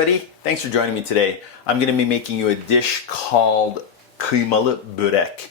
everybody, thanks for joining me today. I'm going to be making you a dish called Kiymali Borek.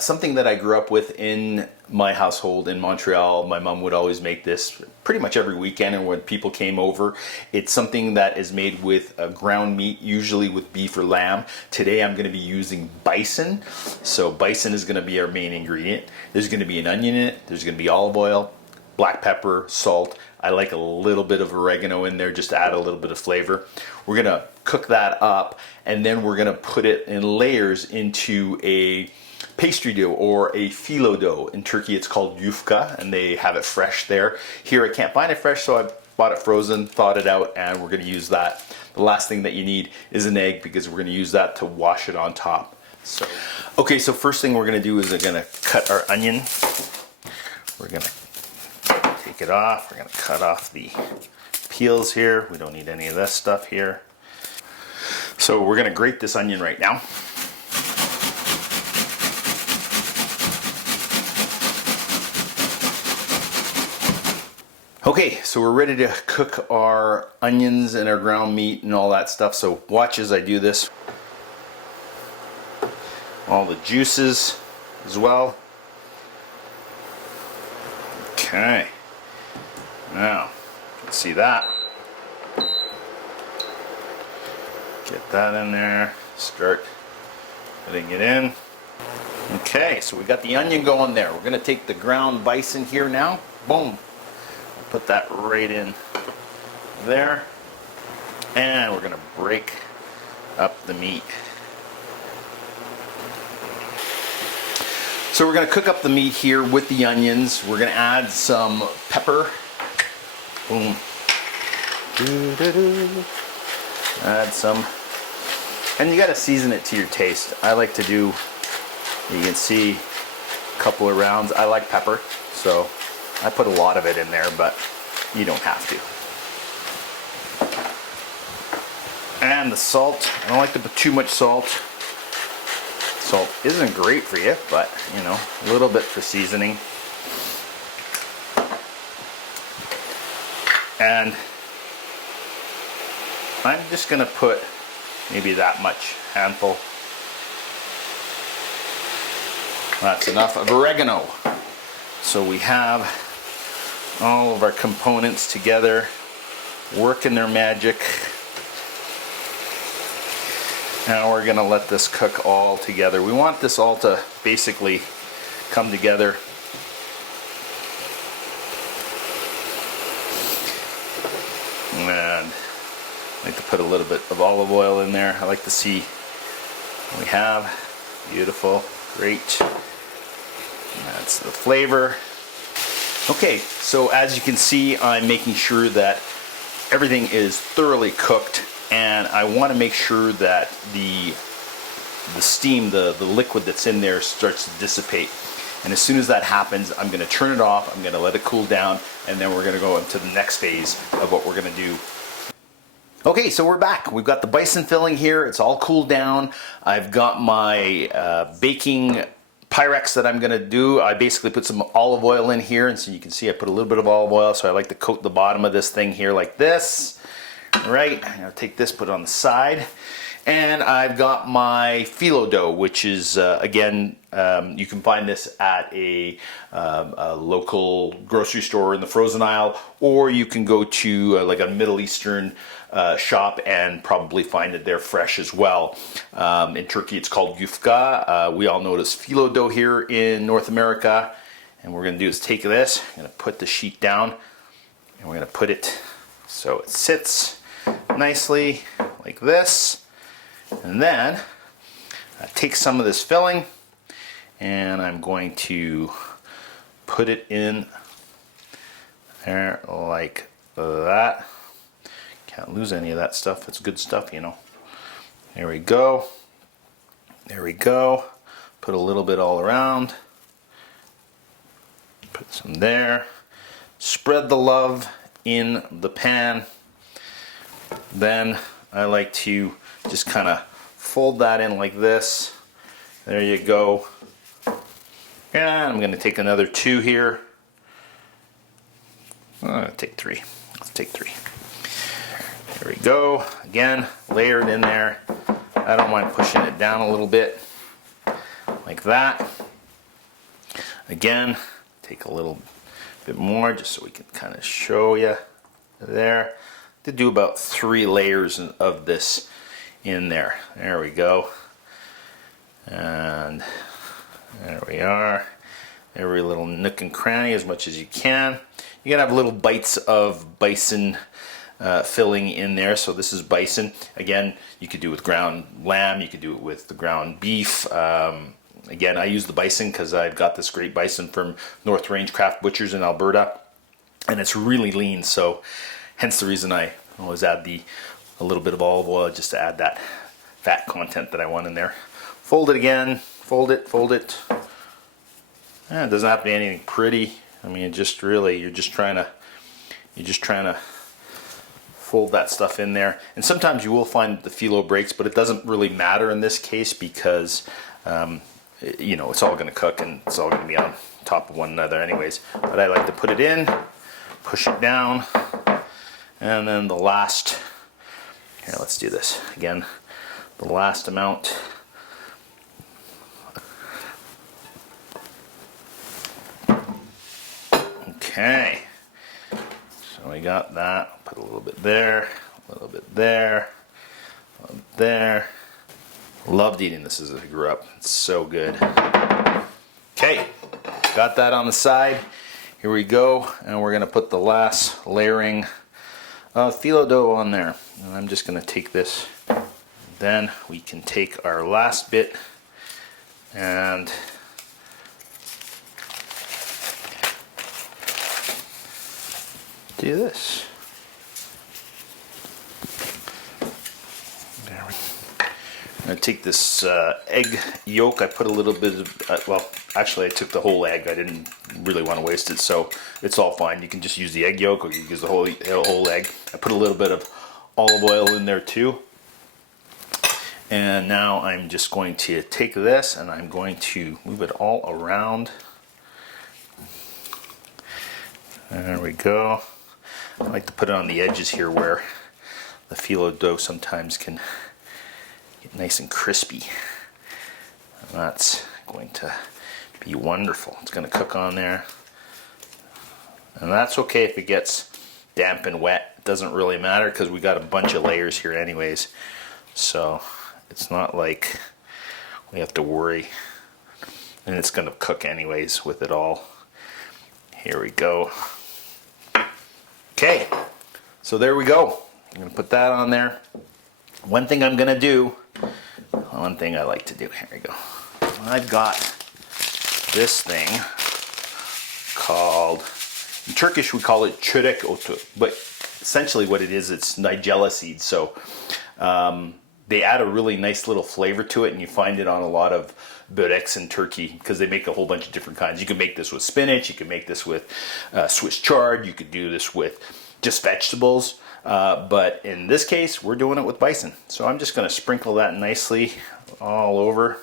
Something that I grew up with in my household in Montreal. My mom would always make this pretty much every weekend, and when people came over, it's something that is made with ground meat, usually with beef or lamb. Today I'm going to be using bison. So bison is going to be our main ingredient. There's going to be an onion in it, there's going to be olive oil, black pepper, salt. I like a little bit of oregano in there just to add a little bit of flavor. We're gonna cook that up, and then we're gonna put it in layers into a pastry dough or a phyllo dough. In Turkey it's called yufka, and they have it fresh there. Here I can't find it fresh, so I bought it frozen, thawed it out, and we're gonna use that. The last thing that you need is an egg, because we're gonna use that to wash it on top. Okay, so first thing we're gonna do is we're gonna cut our onion. We're gonna take it off. We're going to cut off the peels here. We don't need any of this stuff here. So we're going to grate this onion right now. Okay, so we're ready to cook our onions and our ground meat and all that stuff. So watch as I do this. All the juices as well. Okay. Now, you can see that. Get that in there. Start putting it in. Okay, so we got the onion going there. We're going to take the ground bison here now. Boom. Put that right in there. And we're going to break up the meat. So we're going to cook up the meat here with the onions. We're going to add some pepper. Boom. Add some. And you got to season it to your taste. I like to do, you can see, a couple of rounds. I like pepper, so I put a lot of it in there, but you don't have to. And the salt. I don't like to put too much salt. Salt isn't great for you, but you know, a little bit for seasoning. And I'm just gonna put maybe that much, handful. That's enough of oregano. So we have all of our components together, working their magic. Now we're gonna let this cook all together. We want this all to basically come together. And I like to put a little bit of olive oil in there. I like to see what we have. Beautiful, great. That's the flavor. Okay, so as you can see, I'm making sure that everything is thoroughly cooked, and I want to make sure that the steam, the liquid that's in there starts to dissipate. And as soon as that happens, I'm going to turn it off, I'm going to let it cool down, and then we're going to go into the next phase of what we're going to do. Okay, so we're back. We've got the bison filling here. It's all cooled down. I've got my baking Pyrex that I'm going to do. I basically put some olive oil in here, and so you can see I put a little bit of olive oil, so I like to coat the bottom of this thing here like this. All right, I'm going to take this, put it on the side. And I've got my phyllo dough, which is, again, you can find this at a local grocery store in the frozen aisle, or you can go to like a Middle Eastern shop and probably find it there fresh as well. In Turkey it's called yufka. We all know it as phyllo dough here in North America. And what we're going to do is take this, I'm going to put the sheet down, and we're going to put it so it sits nicely like this. And then I take some of this filling, and I'm going to put it in there like that. Can't lose any of that stuff. It's good stuff, you know. There we go. There we go. Put a little bit all around. Put some there. Spread the love in the pan. Then I like to just kind of fold that in like this. There you go. And I'm going to take another 2 here. Take 3. Let's take 3. There we go. Again, layered in there. I don't mind pushing it down a little bit, like that. Again, take a little bit more just so we can kind of show you there. To do about 3 layers of this in there. There we go. And there we are. Every little nook and cranny as much as you can. You're gonna have little bites of bison filling in there. So this is bison. Again, you could do it with ground lamb. You could do it with the ground beef. Again, I use the bison because I've got this great bison from North Range Craft Butchers in Alberta, and it's really lean. So, hence the reason I always add a little bit of olive oil just to add that fat content that I want in there. Fold it again. Fold it. Fold it. It doesn't have to be anything pretty. I mean, just really, you're just trying to fold that stuff in there. And sometimes you will find that the phyllo breaks, but it doesn't really matter in this case because you know, it's all going to cook and it's all going to be on top of one another anyways. But I like to put it in, push it down, and then the last, here, let's do this again, the last amount. Okay, so we got that. Put a little bit there, a little bit there, a little bit there. Loved eating this as I grew up. It's so good. Okay, got that on the side. Here we go, and we're gonna put the last layering of phyllo dough on there. And I'm just gonna take this. Then we can take our last bit and do this. There we go. I'm going to take this egg yolk. I put a little bit of, well, actually I took the whole egg. I didn't really want to waste it, so it's all fine. You can just use the egg yolk or you can use the whole egg. I put a little bit of olive oil in there too. And now I'm just going to take this and I'm going to move it all around. There we go. I like to put it on the edges here where the phyllo dough sometimes can get nice and crispy. And that's going to be wonderful. It's going to cook on there. And that's okay if it gets damp and wet. It doesn't really matter because we got a bunch of layers here anyways. So it's not like we have to worry. And it's going to cook anyways with it all. Here we go. Okay, so there we go. I'm going to put that on there. One thing I'm going to do, one thing I like to do, here we go. I've got this thing called, in Turkish we call it çörek otu, but essentially what it is, it's nigella seeds. So they add a really nice little flavor to it, and you find it on a lot of böreks in Turkey because they make a whole bunch of different kinds. You can make this with spinach, you can make this with Swiss chard, you could do this with just vegetables, but in this case we're doing it with bison. So I'm just going to sprinkle that nicely all over.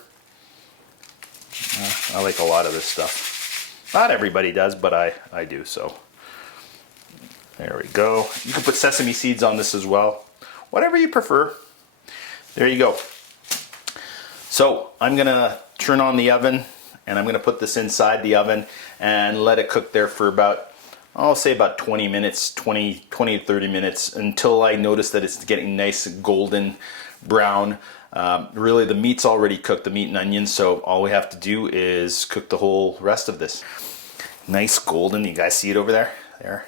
I like a lot of this stuff. Not everybody does, but I do. So there we go. You can put sesame seeds on this as well, whatever you prefer. There you go. So I'm gonna turn on the oven and I'm gonna put this inside the oven and let it cook there for about, I'll say about 20 minutes, 20 to 30 minutes, until I notice that it's getting nice golden brown. Really the meat's already cooked, the meat and onions, so all we have to do is cook the whole rest of this. Nice golden, you guys see it over there? There,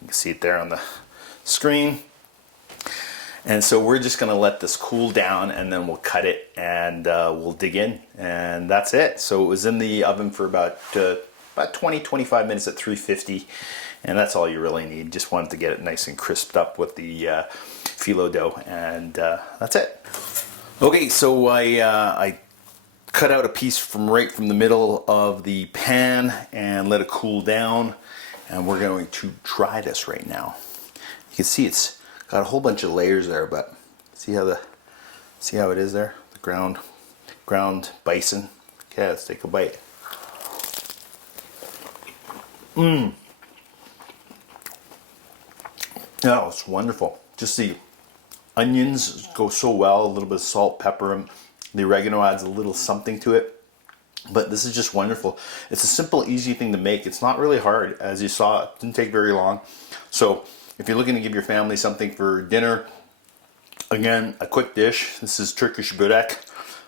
you can see it there on the screen. And so we're just gonna let this cool down and then we'll cut it and we'll dig in, and that's it. So it was in the oven for about 20-25 minutes at 350, and that's all you really need. Just wanted to get it nice and crisped up with the phyllo dough, and that's it. Okay, so I cut out a piece from right from the middle of the pan and let it cool down, and we're going to try this right now. You can see it's got a whole bunch of layers there, but see how it is there? The ground bison. Okay, let's take a bite. Oh, it's wonderful. just the onions go so well, a little bit of salt, pepper, and the oregano adds a little something to it. But this is just wonderful. It's a simple, easy thing to make. It's not really hard, as you saw. It didn't take very long. So if you're looking to give your family something for dinner, again, a quick dish. This is Turkish börek.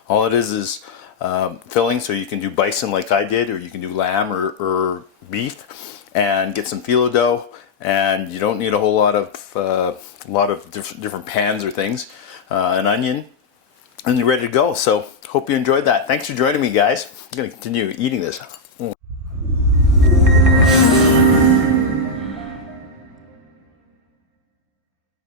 All it is filling, so you can do bison like I did, or you can do lamb or beef, and get some phyllo dough. And you don't need a whole lot of different pans or things, an onion, and you're ready to go. So hope you enjoyed that. Thanks for joining me, guys. I'm going to continue eating this.